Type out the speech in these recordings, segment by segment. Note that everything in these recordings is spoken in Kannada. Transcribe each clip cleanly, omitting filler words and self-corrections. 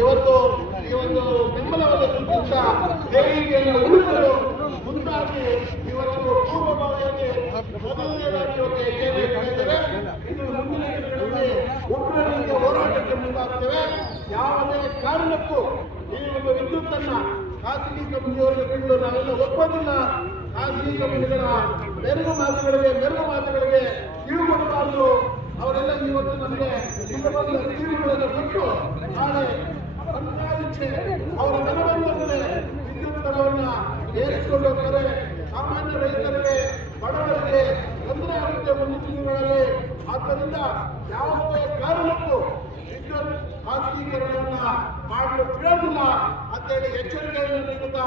ಇವತ್ತು ಈ ಒಂದು ಬೆಂಬಲವನ್ನು ಸೂಚಿಸಿದ ಬೇಡಿಕೆಯನ್ನು ಉಳಿಸಲು ಮುಂದಾಗಿ ಇವತ್ತು ಪೂರ್ವಭಾವಿಯಾಗಿ ಮೊದಲನೇದಾಗಿ ಇವತ್ತು ಹೆಜ್ಜೆಯನ್ನು ಇಡ್ತಾ ಇದ್ದೇವೆ. ಇನ್ನು ಮುಂದಿನ ದಿನಗಳಲ್ಲಿ ಉಗ್ರ ರೀತಿಯ ಹೋರಾಟಕ್ಕೆ ಮುಂದಾಗ್ತೇವೆ. ಯಾವುದೇ ಕಾರಣಕ್ಕೂ ಈ ಒಂದು ವಿದ್ಯುತ್ತನ್ನ ಖಾಸಗಿ ಕಂಪನಿಯವರಿಗೆ ಬಿಟ್ಟು ನಾವೆಲ್ಲ ಒಪ್ಪೋದಿಲ್ಲ. ಖಾಸಗಿ ಕಂಪನಿಗಳ ಮೆರುಗು ಮಾತುಗಳಿಗೆ ಕಿವಿಗೊಡಬಾರದು. ಅವರೆಲ್ಲ ಇವತ್ತು ನಮಗೆ ಇಲ್ಲಬಲ್ಲ ತೀರ್ವುಗಳನ್ನು ಬಿಟ್ಟು ನಾಳೆ ಸಂಸಾರಿಸಿ ಅವರ ಮನವೊಂದನೆ ವಿದ್ಯುತ್ ದರವನ್ನು ಏರಿಸಿಕೊಂಡು ಹೋಗ್ತಾರೆ. ಸಾಮಾನ್ಯ ರೈತರಿಗೆ, ಬಡವರಿಗೆ ತೊಂದರೆ ಆಗುತ್ತೆ ಮುಂದಿನ ದಿನಗಳಲ್ಲಿ. ಆದ್ದರಿಂದ ಯಾವುದೇ ಕಾರಣಕ್ಕೂ ವಿದ್ಯುತ್ ಖಾಸಗೀಕರಣವನ್ನ ಮಾಡಲು ಬಿಡೋದಿಲ್ಲ ಅಂತೇಳಿ ಎಚ್ಚರಿಕೆಯನ್ನು ನೀಡುತ್ತಾ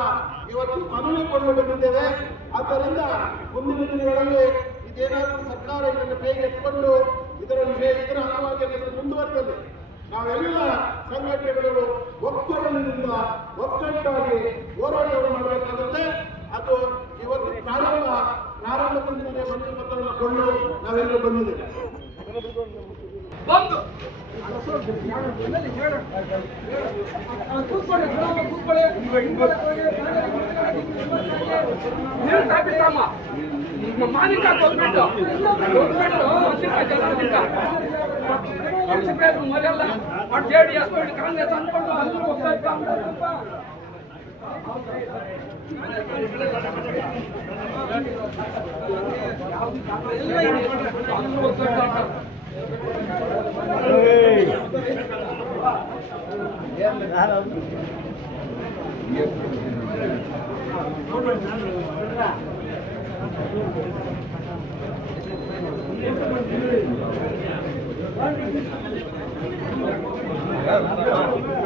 ಇವತ್ತು ಮನವಿ ಕೊಂಡು ಬಂದಿದ್ದೇವೆ. ಆದ್ದರಿಂದ ಮುಂದಿನ ದಿನಗಳಲ್ಲಿ ಇದೇನಾದರೂ ಸರ್ಕಾರ ಇದನ್ನು ಬೇಗ ಎತ್ಕೊಂಡು ಇದರ ಅಂಗವಾಗಿ ಮುಂದುವರೆದಲ್ಲಿ ನಾವೆಲ್ಲ ಸಂಘಟನೆಗಳು ಒಕ್ಕೂಟದಿಂದ ಒಕ್ಕಟ್ಟಾಗಿ ಹೋರಾಟವನ್ನು ಮಾಡಬೇಕಾಗುತ್ತೆ. ಅದು ಇವತ್ತು ಪ್ರಾರಂಭದಿಂದಲೇ ಮಂತ್ರಿ ಪತ್ರವನ್ನು ಕೊಂಡು ನಾವೆಲ್ಲರೂ ಬಂದಿದ್ದೇವೆ. ಮಾನಿಕ ಕೊಲ್ಬಿಟ್ಟು ಮೊದಲೆಲ್ಲ JDS ಕಾಂಗ್ರೆಸ್ ಅನ್ಕೊಂಡು ಹೋಗ್ತಾ ಇದ್ದ. Yeah.